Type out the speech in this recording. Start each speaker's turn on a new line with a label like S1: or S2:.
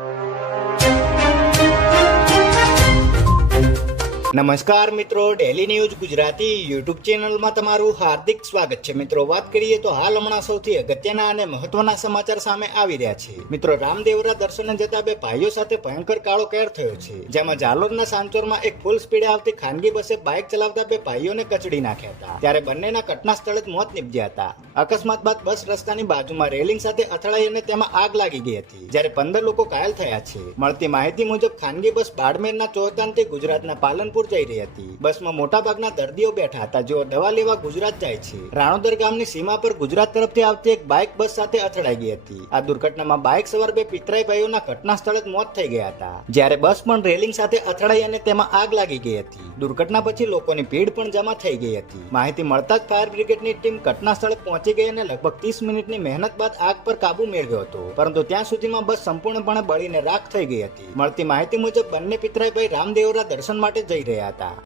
S1: you. નમસ્કાર મિત્રો daily news Gujarati YouTube ચેનલમાં તમારું હાર્દિક સ્વાગત છે. મિત્રો, વાત કરીએ તો હાલ હમણાં સૌથી અગત્યના અને મહત્વના સમાચાર સામે આવી રહ્યા છે. મિત્રો, રામદેવરા દર્શને જતા બે ભાઈઓ સાથે ભયંકર કાળો કેર થયો છે, જેમાં જાલોરના સાંચોરમાં એક ફૂલ સ્પીડે આવતી ખાનગી બસે બાઇક ચલાવતા બે ભાઈઓને કચડી નાખ્યા હતા. ત્યારે બંનેના ઘટના સ્થળે જ મોત નીપજ્યા હતા. અકસ્માત બાદ બસ રસ્તાની બાજુમાં રેલિંગ સાથે અથડાઈ અને તેમાં આગ લાગી ગઈ હતી. જ્યારે પંદર લોકો ઘાયલ થયા છે. મળતી માહિતી મુજબ, ખાનગી બસ બાડમેરના ચોહતાનથી ગુજરાતના પાલનપુર જઈ રહી હતી. બસમાં મોટાભાગના દર્દીઓ બેઠા હતા. જેઓ દવા લેવા ગુજરાત જાય છે. રાણોદર ગામની સીમા પર ગુજરાત તરફથી આવતી એક બાઇક બસ સાથે અથડાઈ ગઈ હતી. આ દુર્ઘટનામાં બાઇક સવાર બે પિતરાઈ ભાઈઓના ઘટના સ્થળે જ મોત થઈ ગયા હતા. જ્યારે બસ પણ રેલિંગ સાથે અથડાઈ અને તેમાં આગ લાગી ગઈ હતી. દુર્ઘટના પછી લોકોની ભીડ પણ જમા થઈ ગઈ હતી. માહિતી મળતા જ ફાયર બ્રિગેડની ટીમ ઘટના સ્થળે પહોંચી ગઈ અને લગભગ ત્રીસ મિનિટની મહેનત બાદ આગ પર કાબુ મેળવ્યો હતો. પરંતુ ત્યાં સુધીમાં બસ સંપૂર્ણપણે બળીને રાખ થઈ ગઈ હતી. મળતી માહિતી મુજબ બંને પિતરાઈ ભાઈ રામદેવરા દર્શન માટે જઈ રહ્યા હતા.